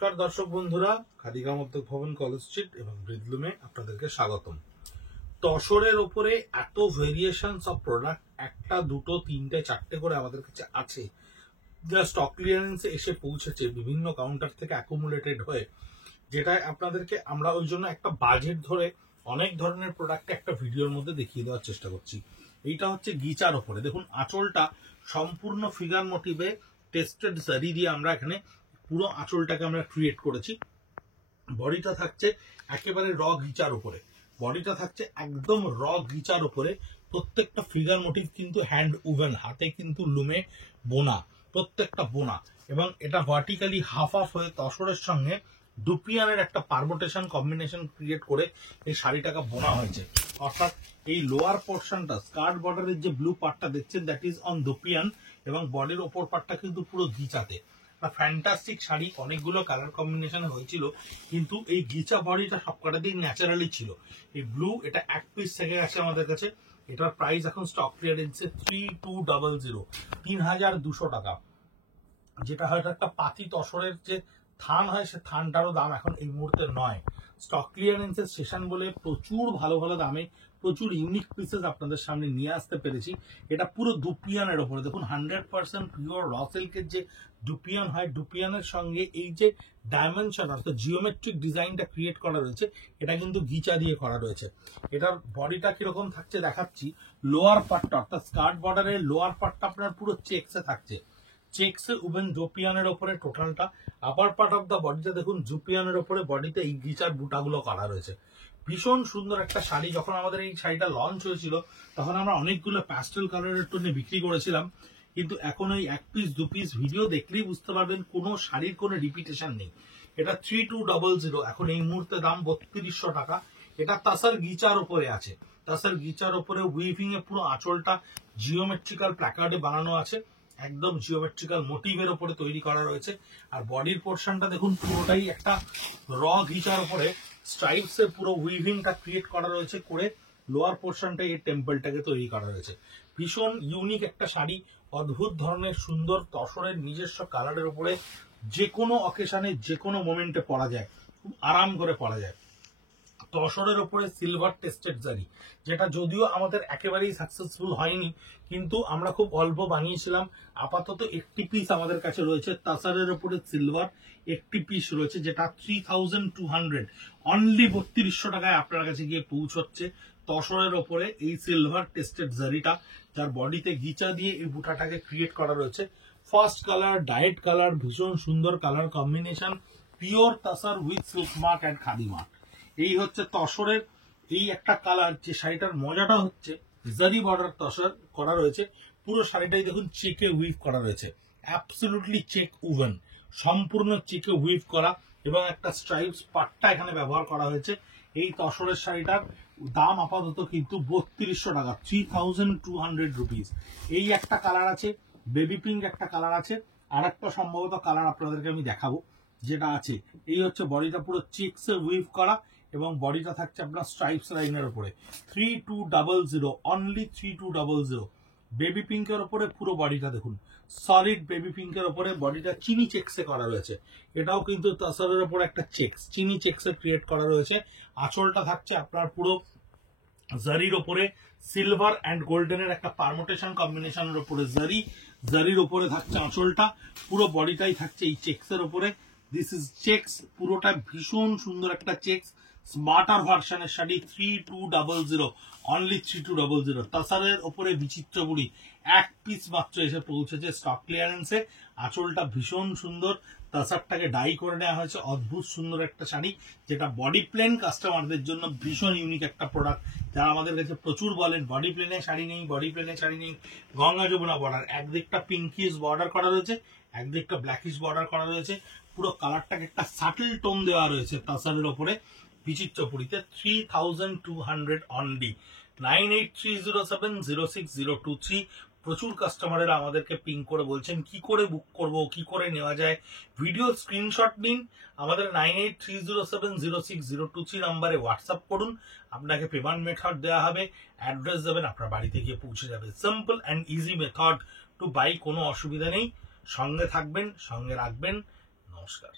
নমস্কার দর্শক বন্ধুরা, খাদিকা মদ্যক ভবন কলেজ স্ট্রিট এবং ব্রিদলুমে আপনাদেরকে স্বাগতম। তসরের উপরে এত ভেরিয়েশনস অফ প্রোডাক্ট, একটা দুটো তিনটে চারটে করে আমাদের কাছে আছে, যা স্টক ক্লিয়ারেন্সে এসে পৌঁছেছে বিভিন্ন কাউন্টার থেকে অ্যাকুমুলেটেড হয়ে, যেটা আপনাদেরকে আমরা ওই জন্য একটা বাজেট ধরে অনেক ধরনের প্রোডাক্ট একটা ভিডিওর মধ্যে দেখিয়ে দেওয়ার চেষ্টা করছি। এইটা হচ্ছে গিচার ওপরে দেখুন, আঁচলটা সম্পূর্ণ ফিগার মোটিভে টেস্টেড জারি দিয়ে আমরা এখানে পুরো আঁচলটাকে আমরা ক্রিয়েট করেছি। বডিটা থাকছে একেবারে র গিচার উপরে, বডিটা থাকছে একদম র গিচার উপরে। প্রত্যেকটা ফিগার মোটিভ কিন্তু হ্যান্ড উভেন, হাতে কিন্তু লুমে বোনা, প্রত্যেকটা বোনা, এবং এটা ভার্টিক্যালি হাফ হাফ হয়ে তসরের সঙ্গে ডুপিয়ানের একটা পারমোটেশন কম্বিনেশন ক্রিয়েট করে এই শাড়িটাকে বোনা হয়েছে। অর্থাৎ এই লোয়ার পোর্শনটা, স্কার্ট বর্ডারের যে ব্লু পার্টটা দেখছেন, দ্যাট ইজ অন ডুপিয়ান, এবং বডির ওপর পার্টটা কিন্তু পুরো গিচাতে। ফ্যান্টাস্টিক শাড়ি, অনেকগুলো কালার কম্বিনেশনে হয়েছিল, কিন্তু এই গিচা বডিটা সবকটাতেই ন্যাচারালি ছিল। এই ব্লু, এটা এক পিস থেকে গেছে আমাদের কাছে। এটার প্রাইস এখন স্টক ক্লিয়ারেন্সে 3200, 3200 টাকা। যেটা হয়তো একটা পাতি তসরের যে থান হয়, সে থানটারও দাম এখন এই মুহূর্তে নয়। স্টক ক্লিয়ারেন্সের সেশন বলে প্রচুর ভালো ভালো দামে প্রচুর ইউনিক পিসেস আপনাদের সামনে নিয়ে আসতে পেরেছি। এটা পুরো ডুপিয়ানের ওপরে দেখুন, 100% পিওর র সিল্কের যে ডুপিয়ান হয়, ডুপিয়ানের সঙ্গে এই যে ডাইমেনশন অর্থাৎ জিওমেট্রিক ডিজাইনটা ক্রিয়েট করা রয়েছে, এটা কিন্তু গিচা দিয়ে করা রয়েছে। এটার বডিটা কিরকম থাকছে দেখাচ্ছি। লোয়ার পার্টটা অর্থাৎ স্কার্ট বর্ডারের লোয়ার পার্টটা আপনার পুরো চেক্সে থাকছে, চেক্সে উবেন জুপিয়ানের ওপরে টোটালটা। আপার পার্ট অফ দা বডিতে দেখুন জুপিয়ানের ওপরে বডিতে এই গিচার বুটাগুলো করা রয়েছে। ভীষণ সুন্দর একটা শাড়ি। যখন আমাদের এই শাড়িটা লঞ্চ হয়েছিল, তখন আমরা অনেকগুলো প্যাস্টেল কালারের টোনে বিক্রি করেছিলাম, কিন্তু এখন ওই এক পিস দু পিস ভিডিও দেখলেই বুঝতে পারবেন কোনো শাড়ির কোনো রিপিটেশন নেই। এটা 3200, এখন এই মুহূর্তে দাম 3200 টাকা। এটা তাসার গিচার ওপরে আছে, তাসার গিচার ওপরে উইভিং এ পুরো আঁচলটা জিওমেট্রিক্যাল প্ল্যাকার্ডে বানানো আছে, একদম জিওমেট্রিক্যাল মোটিভের উপরে তৈরি করা রয়েছে। আর বডির পোর্শনটা দেখুন, পুরোটাই একটা র ঘিচার উপরে স্ট্রাইপস এর পুরো উইভিংটা ক্রিয়েট করা রয়েছে করে লোয়ার পোর্শনটা এই টেম্পলটাকে তৈরি করা রয়েছে। ভীষণ ইউনিক একটা শাড়ি, অদ্ভুত ধরনের সুন্দর তসরের নিজস্ব কালারের উপরে যে কোনো অকেশনে যে কোনো মোমেন্টে পরা যায়, খুব আরাম করে পরা যায়। তসরের উপরে সিলভার টেস্টেড জারি, যেটা যদিও আমাদের একেবারেই সাকসেসফুল হয়নি, কিন্তু আমরা খুব অল্প বানিয়েছিলাম। আপাতত একটি পিস আমাদের কাছে রয়েছে তাসারের উপরে সিলভার, একটি পিস রয়েছে, যেটা 3200, অনলি 3200 টাকায় আপনার কাছে গিয়ে পৌঁছচ্ছে। তসরের ওপরে এই সিলভার টেস্টেড জারিটা, যার বডিতে গিচা দিয়ে এই বুটাটাকে ক্রিয়েট করা রয়েছে। ফার্স্ট কালার, ডায়েট কালার, ভীষণ সুন্দর colour combination, pure তাসার with silk mark and khadi mark. এই হচ্ছে তসরের এই একটা কালার। যে শাড়িটার মজাটা হচ্ছে জারি বর্ডার তসর করা রয়েছে, পুরো শাড়িটাই দেখুন চেকে উইভ করা রয়েছে, অ্যাবসলিউটলি চেক উভেন, সম্পূর্ণ চেকে উইভ করা, এবং একটা স্ট্রাইপস পাট্টা এখানে ব্যবহার করা হয়েছে। এই তসরের শাড়িটার দাম আপাতত কিন্তু 3200 টাকা, 3200 রুপিস। এই একটা কালার আছে, বেবি পিঙ্ক একটা কালার আছে, আর একটা সম্ভবত কালার আপনাদেরকে আমি দেখাবো যেটা আছে। এই হচ্ছে বডিটা পুরো চেকসে উইভ করা, এবং বডিটা থাকছে আপনার স্ট্রাইপস লাইনের উপরে। 3200, অনলি 3200। বেবি পিঙ্কের উপরে পুরো বডিটা দেখুন, সলিড বেবি পিঙ্কের উপরে বডিটা চিনি চেক্সে করা রয়েছে। এটাও কিন্তু তাসারের উপরে একটা চেক্স, চিনি চেক্সে ক্রিয়েট করা রয়েছে। আঁচলটা থাকছে আপনার পুরো জারির ওপরে সিলভার অ্যান্ড গোল্ডেনের একটা পারমোটেশন কম্বিনেশনের উপরে জারি, জারির উপরে থাকছে আঁচলটা, পুরো বডিটাই থাকছে এই চেক্সের উপরে। দিস ইজ চেক্স, পুরোটা ভীষণ সুন্দর একটা চেক্স। স্মার্টার ভার্সনের শাড়ি 3200, অনলি 3200। তাসারের ওপরে বিচিত্র বুড়ি এক পিস মাত্র এসে পৌঁছেছে স্টক ক্লিয়ারেন্সে। আঁচলটা ভীষণ সুন্দর, তাসারটাকে ডাই করে নেওয়া হয়েছে, অদ্ভুত সুন্দর একটা শাড়ি, যেটা বডি প্লেন কাস্টমারদের জন্য ভীষণ ইউনিক একটা প্রোডাক্ট। যারা আমাদের কাছে প্রচুর বলেন বডি প্লেনে শাড়ি নেই, বডি প্লেনে শাড়ি নেই। গঙ্গা যমুনা বর্ডার, একদিকটা পিঙ্কিশ বর্ডার করা রয়েছে, একদিকটা ব্ল্যাকিশ বর্ডার করা রয়েছে, পুরো কালারটাকে একটা সাটেল টোন দেওয়া রয়েছে তাসারের ওপরে বিচিত্র পুরীতে। 3200 অনলি। 9830706023। প্রচুর কাস্টমারেরা আমাদেরকে পিং করে বলছেন কি করে বুক করব, কি করে নেওয়া যায়। ভিডিও স্ক্রিনশট নিন, আমাদের 9830706023 নাম্বারে হোয়াটসঅ্যাপ করুন, আপনাকে পেমেন্ট মেথড দেওয়া হবে, অ্যাড্রেস দেবেন, আপনার বাড়িতে গিয়ে পৌঁছে যাবে। Simple and easy method to buy, কোনো অসুবিধা নেই। সঙ্গে থাকবেন, সঙ্গে রাখবেন। নমস্কার।